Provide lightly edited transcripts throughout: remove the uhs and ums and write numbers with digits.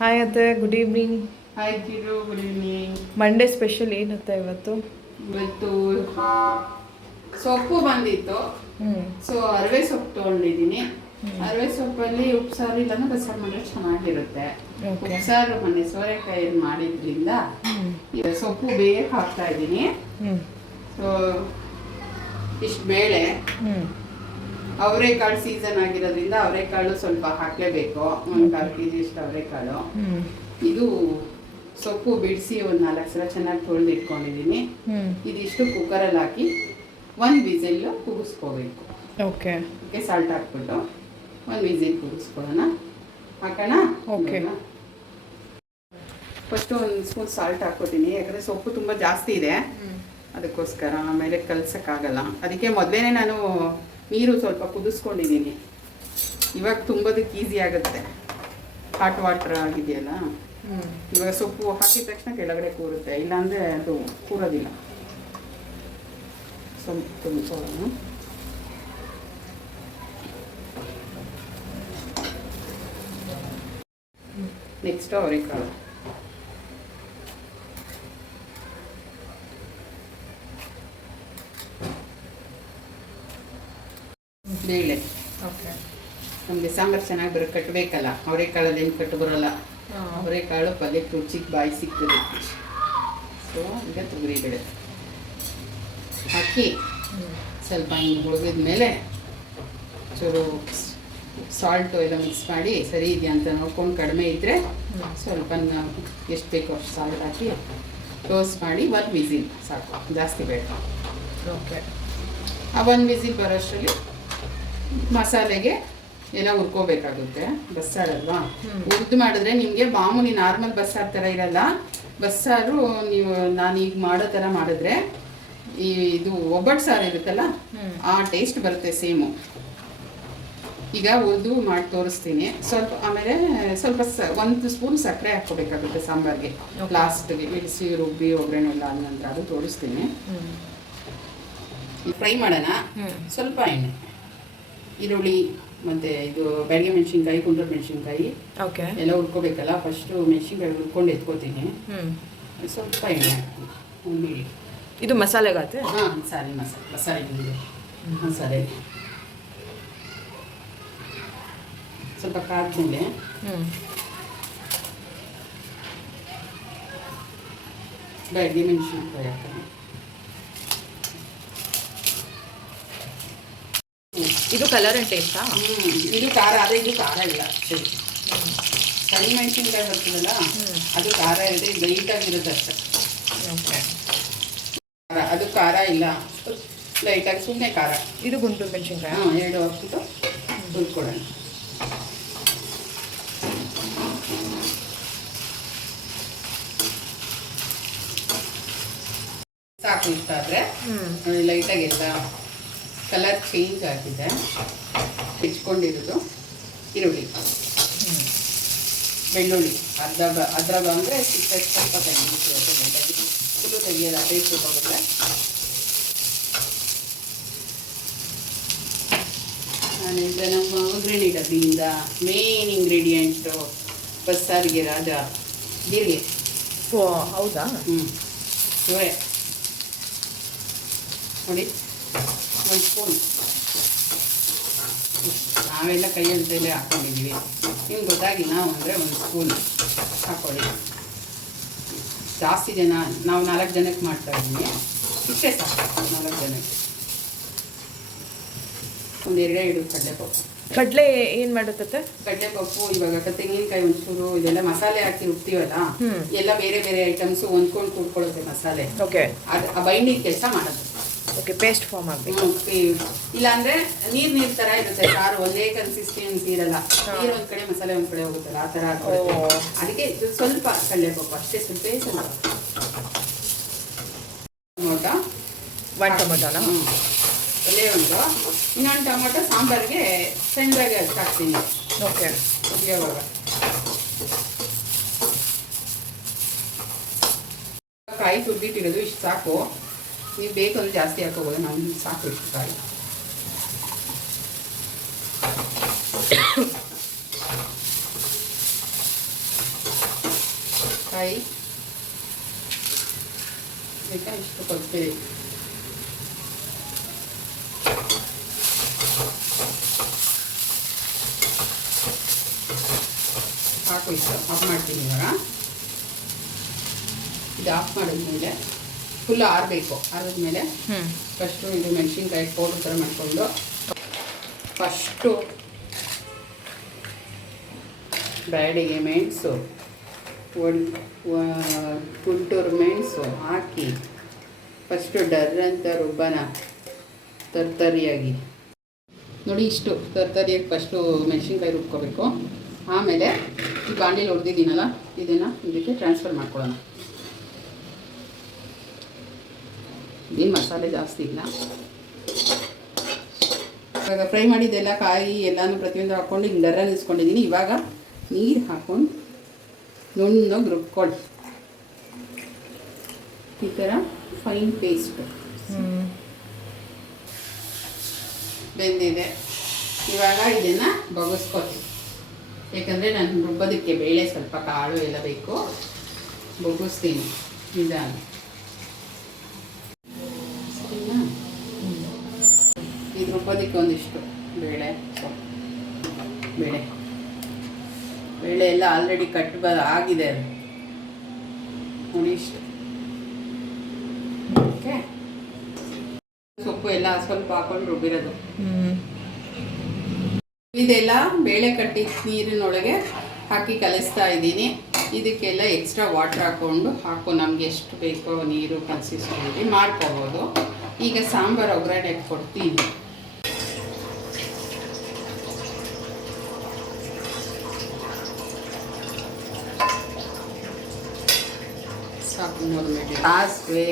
Hi ಅತ್ತೆ, good evening. Hi ಕಿರು, good evening. Monday special ಏನತ್ತೆ ಇವತ್ತು? ಇವತ್ತು ಸೊಪ್ಪು ಬಂದಿತ್ತು. ಸೊ ಅರವೆ ಸೊಪ್ಪು ತೊಗೊಂಡಿದ್ದೀನಿ. ಅರವೆ ಸೊಪ್ಪಲ್ಲಿ ಉಪ್ಸಾರು ಇಲ್ಲಾಂದ್ರೆ ಬಸ್ಸಾರು ಮಾಡಿದ್ರೆ ಚೆನ್ನಾಗಿರುತ್ತೆ. ಉಪ್ಸಾರು ಮೊನ್ನೆ ಸೋರೆಕಾಯಲ್ಲಿ ಮಾಡಿದ್ರಿಂದ ಈಗ ಸೊಪ್ಪು ಬೇಗ ಹಾಕ್ತಾ ಇದ್ದೀನಿ. ಸೊ ಇಷ್ಟು ಬೇಳೆ, ಅವರೆಕಾಳು ಸೀಸನ್ ಆಗಿರೋದ್ರಿಂದ ಅವರೆಕಾಳು ಸ್ವಲ್ಪ ಹಾಕಲೇಬೇಕು. ಒಂದು 1/4 kg ಅಷ್ಟು ಅವರೆಕಾಳು. ಇದು ಸೊಪ್ಪು ಬಿಡಿಸಿ ಒಂದು 4 ಸಲ ಚೆನ್ನಾಗಿ ತೊಳೆದು ಇಟ್ಕೊಂಡಿದ್ದೀನಿ. ಇದಿಷ್ಟು ಕುಕ್ಕರಲ್ಲಿ ಹಾಕಿ 1 ವಿಸಿಲ್ ಕೂಗಿಸ್ಕೋಬೇಕು. ಓಕೆ, ಸಾಲ್ಟ್ ಹಾಕ್ಬಿಟ್ಟು 1 ವಿಸಿಲ್ ಕೂಗಿಸ್ಕೊಳ್ಳೋಣ. ಹಾಕೋಣ. ಓಕೆ, ಫಸ್ಟು 1 ಸ್ಪೂನ್ ಸಾಲ್ಟ್ ಹಾಕ್ಕೊತೀನಿ, ಯಾಕಂದರೆ ಸೊಪ್ಪು ತುಂಬ ಜಾಸ್ತಿ ಇದೆ, ಅದಕ್ಕೋಸ್ಕರ ಆಮೇಲೆ ಕಲ್ಸೋಕ್ಕಾಗಲ್ಲ. ಅದಕ್ಕೆ ಮೊದಲೇ ನಾನು ನೀರು ಸ್ವಲ್ಪ ಕುದಿಸ್ಕೊಂಡಿದ್ದೀನಿ. ಇವಾಗ ತುಂಬೋದಕ್ಕೆ ಈಸಿ ಆಗುತ್ತೆ, ಹಾಟ್ ವಾಟರ್ ಆಗಿದೆಯಲ್ಲ. ಇವಾಗ ಸೊಪ್ಪು ಹಾಕಿದ ತಕ್ಷಣ ಕೆಳಗಡೆ ಕೂರುತ್ತೆ, ಇಲ್ಲಾಂದರೆ ಅದು ಕೂರೋದಿಲ್ಲ. ಸೊಪ್ಪು ತುಂಬಿಸೋಣ. ನೆಕ್ಸ್ಟ್ ಅವರೆಕಾಳು, ಬೇಳೆ. ಓಕೆ, ನಮಗೆ ಸಾಂಬಾರು ಚೆನ್ನಾಗಿ ಬರೋ ಕಟ್ಟಬೇಕಲ್ಲ, ಅವರೆಕಾಳಲ್ಲಿ ಏನು ಕಟ್ಟು ಬರೋಲ್ಲ. ಅವರೆಕಾಳು ಪಲ್ಯಕ್ಕೆ ರುಚಿಗೆ ಬಾಯಿ ಸಿಗ್ತದೆ. ಸೊ ಈಗ ತೊಗರಿಬೇಳೆ ಹಾಕಿ ಸ್ವಲ್ಪ ಹಿಂಗೆ ಹುಡುಗಿದ ಮೇಲೆ ಚೂರು ಸಾಲ್ಟು ಎಲ್ಲ ಮಿಕ್ಸ್ ಮಾಡಿ ಸರಿ ಇದೆಯಾ ಅಂತ ನೋಡ್ಕೊಂಡು, ಕಡಿಮೆ ಇದ್ದರೆ ಸ್ವಲ್ಪ ಎಷ್ಟು ಬೇಕೋ ಅಷ್ಟು ಸಾಲ್ಟ್ ಹಾಕಿ ಕ್ಲೋಸ್ ಮಾಡಿ 1 ವಿಸಿಲ್ ಸಾಕು, ಜಾಸ್ತಿ ಬೇಡ. ಓಕೆ, ಆ 1 ವಿಸಿಲ್ ಬರೋಷ್ಟರಲ್ಲಿ ಮಸಾಲೆಗೆ ಎಲ್ಲ ಹುರ್ಕೋಬೇಕಾಗುತ್ತೆ. ಬಸ್ಸಾರಲ್ವಾ, ಹುರಿದು ಮಾಡಿದ್ರೆ ನಿಮಗೆ ಮಾಮೂಲಿ ನಾರ್ಮಲ್ ಬಸ್ಸಾರು ಥರ ಇರಲ್ಲ. ಬಸ್ಸಾರು ನೀವು ನಾನೀಗ ಮಾಡೋ ಥರ ಮಾಡಿದ್ರೆ ಇದು ಒಬ್ಬಟ್ಟು ಸಾರು ಇರುತ್ತಲ್ಲ, ಆ ಟೇಸ್ಟ್ ಬರುತ್ತೆ ಸೇಮು. ಈಗ ಹುರಿದು ಮಾಡಿ ತೋರಿಸ್ತೀನಿ. ಸ್ವಲ್ಪ ಆಮೇಲೆ ಸ್ವಲ್ಪ 1 ಸ್ಪೂನ್ ಸಕ್ಕರೆ ಹಾಕ್ಕೋಬೇಕಾಗುತ್ತೆ ಸಾಂಬಾರಿಗೆ, ಲಾಸ್ಟ್ಗೆ ಇಳಿಸಿ ರುಬ್ಬಿ ಒಗ್ಗರಣೆ ಎಲ್ಲ ಆದ ನಂತರ. ಅದು ತೋರಿಸ್ತೀನಿ. ಫ್ರೈ ಮಾಡೋಣ. ಸ್ವಲ್ಪ ಎಣ್ಣೆ, ಈರುಳ್ಳಿ ಮತ್ತು ಇದು ಬ್ಯಾಡಗಿ ಮೆಣಸಿನ್ಕಾಯಿ, ಗುಂಟೂರು ಮೆಣಸಿನ್ಕಾಯಿ ಓಕೆ ಎಲ್ಲ ಹುರ್ಕೋಬೇಕಲ್ಲ. ಫಸ್ಟು ಮೆಣಸಿನ್ಕಾಯಿ ಹುರ್ಕೊಂಡು ಎತ್ಕೋತೀನಿ. ಸ್ವಲ್ಪ ಎಣ್ಣೆ ಉಳ್ಳಿ. ಇದು ಮಸಾಲೆಗಾತೆ? ಹಾಂ, ಸಾರಿ ಮಸಾಲೆ ಮಸಾಲೆ ಸ್ವಲ್ಪ ಕಾದ್ಮೇಲೆ ಬ್ಯಾಡಗಿ ಮೆಣಸಿನ್ಕಾಯಿ ಹಾಕೋಣ. ಇದು ಕಲರ್ ಆ್ಯಂಡ್ ಟೇಸ್ಟಾ? ಇದು ಖಾರ, ಅದೇ ಇದು ಖಾರ ಇಲ್ಲ. ಸರಿ, ಕರಿ ಮೆಣಸಿನ್ಕಾಯಿ ಬರ್ತದಲ್ಲ, ಅದು ಖಾರ ಇದೆ, ಲೈಟಾಗಿರುತ್ತೆ ಅಷ್ಟೇ. ಓಕೆ, ಅದು ಖಾರ ಇಲ್ಲ, ಲೈಟಾಗಿ ಸುಮ್ಮನೆ ಖಾರ. ಇದು ಗುಂಟೂರು ಮೆಣಸಿನ್ಕಾಯಿ? 2 ಹಾಕ್ಬಿಟ್ಟು ಹುರ್ಕೊಡೋಣ. ಸಾಕು, ಇಷ್ಟ ಆದರೆ ಲೈಟಾಗಿ ಎಲ್ಲ ಕಲರ್ ಚೇಂಜ್ ಆಗಿದೆ. ಹೆಚ್ಕೊಂಡಿರೋದು ಈರುಳ್ಳಿ, ಬೆಳ್ಳುಳ್ಳಿ ಅದ್ರ ಅಂದರೆ ಸ್ವಲ್ಪ ತೆಗಿಬೇಕು, ಫುಲ್ಲು ತೆಗಿಯೋಲ್ಲ, ಟೇಸ್ಟ್ ಹೋಗುತ್ತೆ. ಆನಂತರ ನಮ್ಮ ಒಗ್ಗರಣೆ ಡಬ್ಬಿಯಿಂದ ಮೇನ್ ಇಂಗ್ರೀಡಿಯೆಂಟು ಬಸ್ಸಾರಿಗೆ ರಾಜ ಜೀರಿಗೆ. ಓ ಹೌದಾ? ಇವರೇ ನೋಡಿ, 1 ಸ್ಪೂನ್. ನಾವೆಲ್ಲ ಕೈಯಂತಲೇ ಹಾಕ್ಕೊಂಡಿದ್ದೀವಿ, ನಿಮ್ಗೆ ಗೊತ್ತಾಗಿಲ್ಲ ಅಂದರೆ 1 ಸ್ಪೂನ್ ಹಾಕ್ಕೊಳ್ಳಿ. ಜಾಸ್ತಿ ಜನ, ನಾವು 4 ಜನಕ್ಕೆ ಮಾಡ್ತಾ ಇದ್ದೀನಿ, ಇಷ್ಟೇ ಸಾಕು. 4 ಜನಕ್ಕೆ 1-2 ಕಡಲೆಪಪ್ಪು. ಕಡಲೆ ಏನು ಮಾಡುತ್ತೆ? ಕಡಲೆಪಪ್ಪು ಇವಾಗ ತೆಂಗಿನಕಾಯಿ ಒಂಚೂರು ಇದೆಲ್ಲ ಮಸಾಲೆ ಹಾಕಿ ರುಬ್ತೀವಲ್ಲ, ಎಲ್ಲ ಬೇರೆ ಬೇರೆ ಐಟಮ್ಸು ಹೊಂದ್ಕೊಂಡು ಕೂತ್ಕೊಳ್ಳುತ್ತೆ ಮಸಾಲೆ. ಓಕೆ, ಅದು ಆ ಬೈಂಡಿಂಗ್ ಕೆಲಸ ಮಾಡೋದು. ಓಕೆ, ಪೇಸ್ಟ್ ಫಾರ್ಮ್ ಆಗಬೇಕು. ಇಲ್ಲಾಂದ್ರೆ ನೀರು ಥರ ಇರುತ್ತೆ ಸಾರು, ಒಂದೇ ಕನ್ಸಿಸ್ಟೆನ್ಸಿ ಇರಲ್ಲ. ನೀರು ಒಂದು ಕಡೆ ಮಸಾಲೆ ಒಂದು ಕಡೆ ಹೋಗುತ್ತಲ್ಲ, ಆ ಥರ. ಅದಕ್ಕೆ ಇದು ಸ್ವಲ್ಪ ಕಡಲೆಪಪ್ಪು ಅಷ್ಟೇ, ಸ್ವಲ್ಪ ಟೊಮೊಟೊ. 1 ಟೊಮೊಟೊನ? ಒಳ್ಳೆ ಉಂಟು. ಇನ್ನೊಂದು ಟೊಮೊಟೊ ಸಾಂಬಾರಿಗೆ ಸಣ್ಣದಾಗಿ ಹಾಕ್ತೀನಿ. ಓಕೆ, ಇವಾಗ ಕಾಯಿ ತುರ್ದಿಟ್ಟಿರೋದು ಇಷ್ಟು ಸಾಕು. ನೀವು ಬೇಕಂದ್ರೆ ಜಾಸ್ತಿ ಹಾಕೋಬೋದು, ನಾನು ಸಾಕು ಇಷ್ಟು ಕಾಯಿ. ಕಾಯಿ ಬೇಕಾ ಇಷ್ಟು ಕೊತ್ತಂಬರಿ. ಸಾಕು, ಇಷ್ಟು ಆಫ್ ಮಾಡ್ತೀನಿ ಇವಾಗ. ಇದು ಆಫ್ ಮಾಡಿದ್ಮೇಲೆ ಫುಲ್ ಆರಬೇಕು. ಆರಿದ್ಮೇಲೆ ಫಸ್ಟು ಇದು ಮೆಣಸಿನ್ಕಾಯಿ ಪೌಡ್ರ್ ಥರ ಮಾಡಿಕೊಂಡು ಫಸ್ಟು ಬ್ಯಾಡಿಗೆ ಮೆಣಸು, ಗುಂಟೂರು ಮೆಣಸು ಹಾಕಿ ಫಸ್ಟು ಡರ್ರಂತ ರುಬ್ಬನ ತರ್ತರಿಯಾಗಿ. ನೋಡಿ ಇಷ್ಟು ತರ್ತರಿಯಾಗಿ ಫಸ್ಟು ಮೆಣಸಿನ್ಕಾಯಿ ರುಬ್ಕೋಬೇಕು. ಆಮೇಲೆ ಈ ಬಾಂಡಿಲಿ ಹೊಡೆದಿದ್ದೀನಲ್ಲ ಇದನ್ನು ಇದಕ್ಕೆ ಟ್ರಾನ್ಸ್ಫರ್ ಮಾಡ್ಕೊಳ್ಳೋಣ. ಏನು ಮಸಾಲೆ ಜಾಸ್ತಿ ಇಲ್ಲ. ಇವಾಗ ಫ್ರೈ ಮಾಡಿದ್ದೆಲ್ಲ ಕಾಯಿ ಎಲ್ಲನೂ ಪ್ರತಿಯೊಂದು ಹಾಕ್ಕೊಂಡು ಹಿಂಗೆ ಡರ್ರಲ್ಲಿ ಇಸ್ಕೊಂಡಿದ್ದೀನಿ. ಇವಾಗ ನೀರು ಹಾಕ್ಕೊಂಡು ನುಣ್ಣಗೆ ರುಬ್ಕೊಳ್ಳಿ. ಈ ಥರ ಫೈನ್ ಪೇಸ್ಟು ಬೆಂದಿದೆ. ಇವಾಗ ಇದನ್ನು ಬಗ್ಗಿಸ್ಕೊತೀನಿ. ಯಾಕಂದರೆ ನಾನು ರುಬ್ಬೋದಕ್ಕೆ ಬೇಳೆ ಸ್ವಲ್ಪ ಕಾಳು ಎಲ್ಲ ಬೇಕು. ಬಗ್ಗಿಸ್ತೀನಿ ನಿಧಾನ. ಸರಿನಾ? ಇದು ರುಬ್ಬೋದಕ್ಕೆ ಒಂದಿಷ್ಟು ಬೇಳೆ ಎಲ್ಲ ಆಲ್ರೆಡಿ ಆಗಿದೆ ಅದು. ನೋಡಿ ಇಷ್ಟು. ಓಕೆ, ಸೊಪ್ಪು ಎಲ್ಲ ಸ್ವಲ್ಪ ಹಾಕೊಂಡು ರುಬ್ಬಿರೋದು. ಇದೆಲ್ಲ ಬೇಳೆ ಕಟ್ಟಿ ನೀರಿನೊಳಗೆ ಹಾಕಿ ಕಲಿಸ್ತಾ ಇದ್ದೀನಿ. ಇದಕ್ಕೆಲ್ಲ ಎಕ್ಸ್ಟ್ರಾ ವಾಟ್ರ್ ಹಾಕು ನಮ್ಗೆ ಎಷ್ಟು ಬೇಕೋ ನೀರು ಕನ್ಸಿಸ್ಟೆನ್ಸಿ ಮಾಡ್ಕೋಬೋದು. ಈಗ ಸಾಂಬಾರು ಒಗ್ಗರಣೆ ಕೊಡ್ತೀನಿ. ಸಾಕು, 3 ಮಿನಿಟ್. ಸಾಸಿವೆ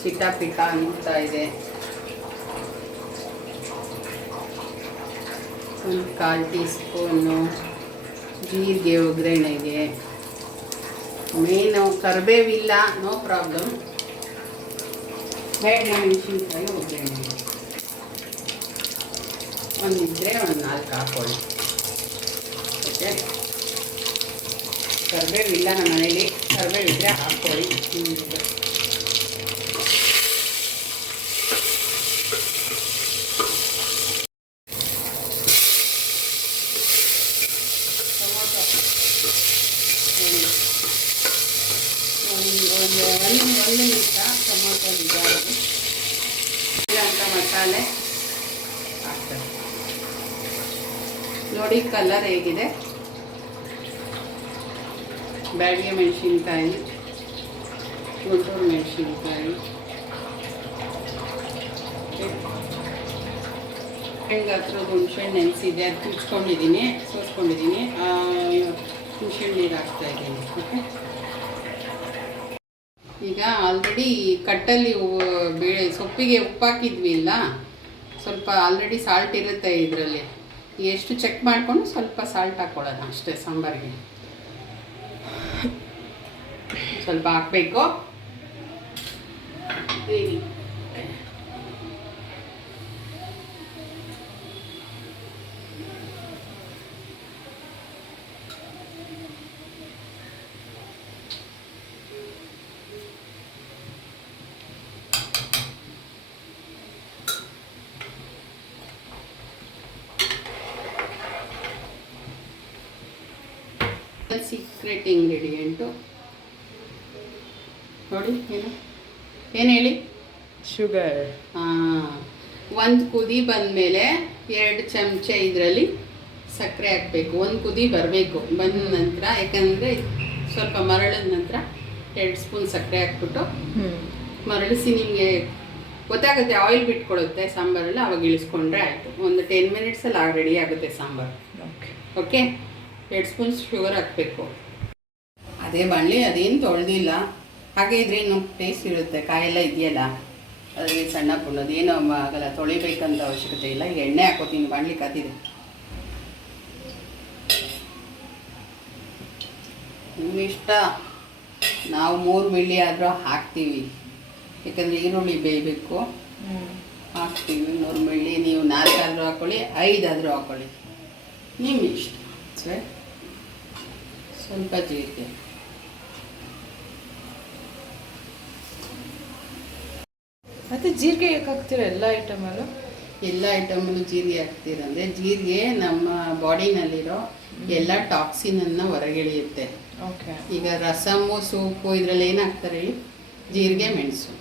ಚಿಟ ಅಂತ ಇದೆ. ಒಂದು 1/4 ಟೀ ಸ್ಪೂನು ಜೀರಿಗೆ ಒಗ್ಗರಣೆಗೆ. ಮೇನು ಕರಿಬೇವಿಲ್ಲ, ನೋ ಪ್ರಾಬ್ಲಮ್. ಬ್ಯಾಡಗಿ ಮೆಣಸಿನ್ಕಾಯಿ ಒಗ್ಗರಣೆಗೆ ಒಂದಿದ್ದರೆ ಒಂದು 4 ಹಾಕ್ಕೊಳ್ಳಿ. ಓಕೆ, ಕರಿಬೇವಿಲ್ಲ ನಮ್ಮ ಮನೇಲಿ, ಕರಿಬೇವಿದ್ರೆ ಹಾಕ್ಕೊಳ್ಳಿ. ಒಂದು ನಿಮಿಷ ಟೊಮೊಟೊ ಇದಾಗಿ ಅಂತ ಮಸಾಲೆ ಹಾಕ್ತಾರೆ. ನೋಡಿ ಕಲರ್ ಹೇಗಿದೆ. ಬ್ಯಾಡಗಿ ಮೆಣಸಿನ್ಕಾಯಿ, ಗುಂಟೂರು ಮೆಣಸಿನ್ಕಾಯಿ, ಹತ್ರದ್ದು ಹುಣ್ಸೆಹಣ್ಣು ನೆನೆಸಿದೆ, ಅದು ಕುಚ್ಕೊಂಡಿದ್ದೀನಿ, ಸೋಸ್ಕೊಂಡಿದ್ದೀನಿ. ಹುಣ್ಸೆಹಣ್ಣು ನೀರು ಹಾಕ್ತಾಯಿದ್ದೀನಿ. ಓಕೆ, ಈಗ ಆಲ್ರೆಡಿ ಕಟ್ಟಲ್ಲಿ ಬೇಳೆ ಸೊಪ್ಪಿಗೆ ಉಪ್ಪು ಹಾಕಿದ್ವಿ ಇಲ್ಲ, ಸ್ವಲ್ಪ ಆಲ್ರೆಡಿ ಸಾಲ್ಟ್ ಇರುತ್ತೆ ಇದರಲ್ಲಿ. ಎಷ್ಟು ಚೆಕ್ ಮಾಡಿಕೊಂಡು ಸ್ವಲ್ಪ ಸಾಲ್ಟ್ ಹಾಕ್ಕೊಳ್ಳೋಣ ಅಷ್ಟೇ. ಸಾಂಬಾರಿಗೆ ಸ್ವಲ್ಪ ಹಾಕಬೇಕು. ಸೀಕ್ರೆಟ್ ಇಂಗ್ರೀಡಿಯೆಂಟು ನೋಡಿ. ಏನು ಹೇಳಿ? ಶುಗರ್. ಒಂದು ಕುದಿ ಬಂದಮೇಲೆ 2 ಚಮಚ ಇದರಲ್ಲಿ ಸಕ್ಕರೆ ಹಾಕಬೇಕು. ಒಂದು ಕುದಿ ಬರಬೇಕು. ಬಂದ ನಂತರ, ಯಾಕಂದರೆ ಸ್ವಲ್ಪ ಮರಳಿದ ನಂತರ 2 ಸ್ಪೂನ್ ಸಕ್ಕರೆ ಹಾಕ್ಬಿಟ್ಟು ಮರಳಿಸಿ, ನಿಮಗೆ ಗೊತ್ತಾಗುತ್ತೆ, ಆಯಿಲ್ ಬಿಟ್ಕೊಡುತ್ತೆ ಸಾಂಬಾರಲ್ಲಿ, ಅವಾಗ ಇಳಿಸ್ಕೊಂಡ್ರೆ ಆಯಿತು. ಒಂದು 10 ಮಿನಿಟ್ಸಲ್ಲಿ ರೆಡಿ ಆಗುತ್ತೆ ಸಾಂಬಾರು. ಓಕೆ, 2 ಸ್ಪೂನ್ ಶುಗರ್ ಹಾಕಬೇಕು. ಅದೇ ಬಾಣಲಿ, ಅದೇನು ತೊಳೆದಿಲ್ಲ, ಹಾಗೆ ಇದ್ರೆ ಇನ್ನೂ ಟೇಸ್ಟ್ ಇರುತ್ತೆ. ಕಾಯೆಲ್ಲ ಇದೆಯಲ್ಲ, ಅದಕ್ಕೆ ಸಣ್ಣ ಪುಣ್ಣದು ಏನೂ ಆಗಲ್ಲ, ತೊಳಿಬೇಕಂತ ಅವಶ್ಯಕತೆ ಇಲ್ಲ. ಈಗ ಎಣ್ಣೆ ಹಾಕೋತೀನಿ, ಬಾಣಲಿ ಕಾತಿದೆ. ನಿಮ್ಮಿಷ್ಟ, ನಾವು 3 ಮಿಲಿ ಆದರೂ ಹಾಕ್ತೀವಿ, ಯಾಕಂದರೆ ಈರುಳ್ಳಿ ಬೇಯಬೇಕು. ಹಾಕ್ತೀವಿ 3 ಮಿಲಿ. ನೀವು 4 ಆದರೂ ಹಾಕ್ಕೊಳ್ಳಿ, 5 ಆದರೂ ಹಾಕ್ಕೊಳ್ಳಿ, ನಿಮ್ಮ ಇಷ್ಟ. ಸ್ವಲ್ಪ ಜೀರಿಗೆ, ಮತ್ತೆ ಜೀರಿಗೆ ಯಾಕೆ ಹಾಕ್ತೀರಾ ಎಲ್ಲ ಐಟಮಲ್ಲೂ? ಎಲ್ಲ ಐಟಮಲ್ಲೂ ಜೀರಿಗೆ ಹಾಕ್ತೀರಂದರೆ ಜೀರಿಗೆ ನಮ್ಮ ಬಾಡಿನಲ್ಲಿರೋ ಎಲ್ಲ ಟಾಕ್ಸಿನನ್ನು ಹೊರಗೆಳೆಯುತ್ತೆ. ಓಕೆ. ಈಗ ರಸಮ್ಮು ಸೂಪು ಇದರಲ್ಲಿ ಏನಾಗ್ತಾರೆ ಹೇಳಿ? ಜೀರಿಗೆ ಮೆಣಸು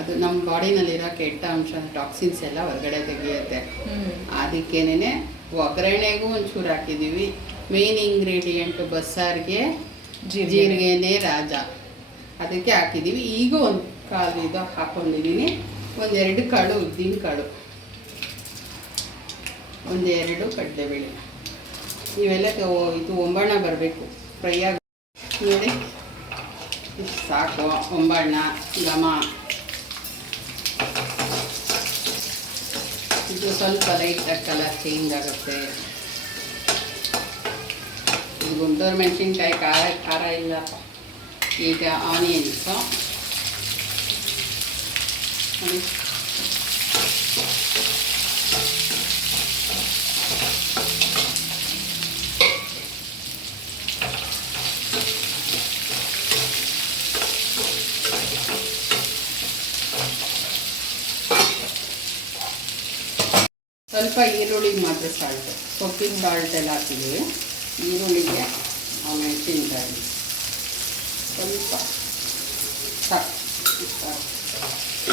ಅದು ನಮ್ಮ ಬಾಡಿನಲ್ಲಿರೋ ಕೆಟ್ಟ ಅಂಶ ಟಾಕ್ಸಿನ್ಸ್ ಎಲ್ಲ ಹೊರಗಡೆ ತೆಗೆಯುತ್ತೆ. ಅದಕ್ಕೇನೆ ಒಗ್ಗರಣೆಗೂ ಒಂಚೂರು ಹಾಕಿದ್ದೀವಿ. ಮೇನ್ ಇಂಗ್ರೀಡಿಯೆಂಟ್ ಬಸ್ಸಾರಿಗೆ ಜೀರಿಗೆನೇ ರಾಜ, ಅದಕ್ಕೆ ಹಾಕಿದ್ದೀವಿ. ಈಗ ಒಂದು ಕಾಲು ಇದು ಹಾಕ್ಕೊಂಡಿದ್ದೀನಿ. ಒಂದೆರಡು ಕಾಳು ಉದ್ದಿನ ಕಾಳು, ಒಂದೆರಡು ಕಡಲೆಬೇಳೆ, ಇವೆಲ್ಲ ಇದು ಒಂಬಣ್ಣ ಬರಬೇಕು ಫ್ರೈ ಆಗಿ. ನೋಡಿ ಇಷ್ಟು ಸಾಕು. ಒಂಬಣ್ಣ ಘಮ. ಇದು ಸ್ವಲ್ಪ ಲೈಟಾಗಿ ಕಲರ್ ಚೇಂಜ್ ಆಗುತ್ತೆ. ಇದು ಗುಂಟೂರು ಮೆಣಸಿನ್ಕಾಯಿ ಖಾರ ಇಲ್ಲಪ್ಪ. ಈಗ ಆನಿಯನ್ಸು ನೋಡಿ, ಸ್ವಲ್ಪ ಈರುಳ್ಳಿಗೆ ಮಾತ್ರ ಸಾಲ್ಟ್, ಸೊಪ್ಪಿನ ಸಾಲ್ಟ್ ಎಲ್ಲ ಹಾಕಿದ್ದೀವಿ. ಈರುಳ್ಳಿಗೆ ಮೆಣಸಿನ್ಕಾಯಿ ಸ್ವಲ್ಪ ಸಾಕು.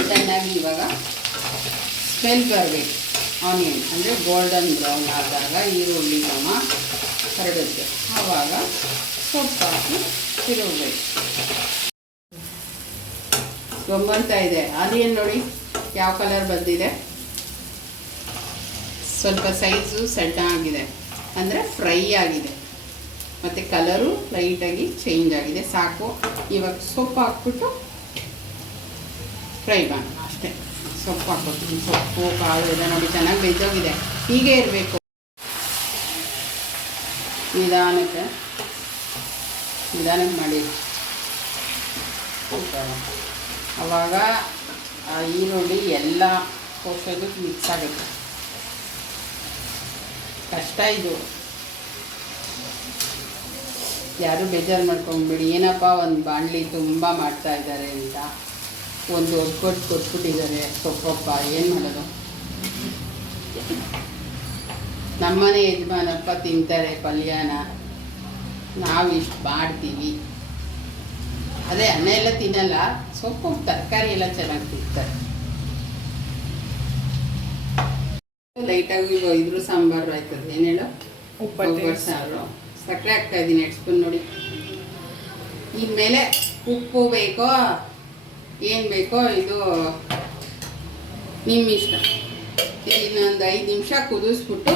ಚೆನ್ನಾಗಿ ಇವಾಗ ಸ್ಮೆಲ್ ಬರಬೇಕು. ಆನಿಯನ್ ಅಂದರೆ ಗೋಲ್ಡನ್ ಬ್ರೌನ್ ಆದಾಗ ಈರುಳ್ಳಿ ಘಮ ಹರಡುತ್ತೆ. ಆವಾಗ ಸೊಪ್ಪು ಹಾಕಿ ತಿರುಗಬೇಕು. ಗಮ್ಮಂತ ಇದೆ. ಆನಿಯನ್ ನೋಡಿ ಯಾವ ಕಲರ್ ಬಂದಿದೆ. ಸ್ವಲ್ಪ ಸೈಜು ಸಣ್ಣ ಆಗಿದೆ, ಅಂದರೆ ಫ್ರೈ ಆಗಿದೆ, ಮತ್ತು ಕಲರು ಲೈಟಾಗಿ ಚೇಂಜ್ ಆಗಿದೆ. ಸಾಕು. ಇವಾಗ ಸೊಪ್ಪು ಹಾಕ್ಬಿಟ್ಟು ಫ್ರೈ ಮಾಡೋಣ ಅಷ್ಟೇ. ಸೊಪ್ಪು ಹಾಕ್ಕೊತೀನಿ. ಸೊಪ್ಪು ಕಾಳು ಎಲ್ಲ ನೋಡಿ ಚೆನ್ನಾಗಿ ಬೇಜೋಗಿದೆ. ಹೀಗೆ ಇರಬೇಕು. ನಿಧಾನಕ್ಕೆ ಮಾಡಿ. ಆವಾಗ ಆ ಈರುಳ್ಳಿ ಎಲ್ಲ ಪೋಷೋದಕ್ಕೆ ಮಿಕ್ಸ್ ಆಗುತ್ತೆ. ಕಷ್ಟ ಇದು. ಯಾರು ಬೇಜಾರು ಮಾಡ್ಕೊಂಬಿಡಿ. ಏನಪ್ಪ ಒಂದು ಬಾಣಲಿ ತುಂಬ ಮಾಡ್ತಾ ಇದ್ದಾರೆ ಅಂತ ಒಂದು ಕೊಟ್ಬಿಟ್ಟಿದ್ದಾರೆ. ಸೊಪ್ಪಪ್ಪ ಏನು ಮಾಡೋದು? ನಮ್ಮನೆ ಯಜಮಾನಪ್ಪ ತಿಂತಾರೆ ಪಲ್ಯನ, ನಾವು ಇಷ್ಟು ಮಾಡ್ತೀವಿ. ಅದೇ ಅನ್ನ ಎಲ್ಲ ತಿನ್ನಲ್ಲ, ಸೊಪ್ಪು ತರಕಾರಿ ಎಲ್ಲ ಚೆನ್ನಾಗಿ ತಿಂತಾರೆ. ಲೈಟಾಗಿ ಇದ್ರ ಸಾಂಬಾರು ಆಯ್ತದೆ. ಏನು ಹೇಳೋ? ಉಪ್ಪಟ್ಟು ಸಾರು. ಸಕ್ಕರೆ ಹಾಕ್ತಾ ಇದ್ದೀನಿ 2 ಸ್ಪೂನ್ ನೋಡಿ. ಇನ್ಮೇಲೆ ಉಪ್ಪು ಬೇಕೋ ಏನು ಬೇಕೋ ಇದು ನಿಮ್ಮ ಇಷ್ಟ. ಇನ್ನೊಂದು 5 ನಿಮಿಷ ಕುದಿಸ್ಬಿಟ್ಟು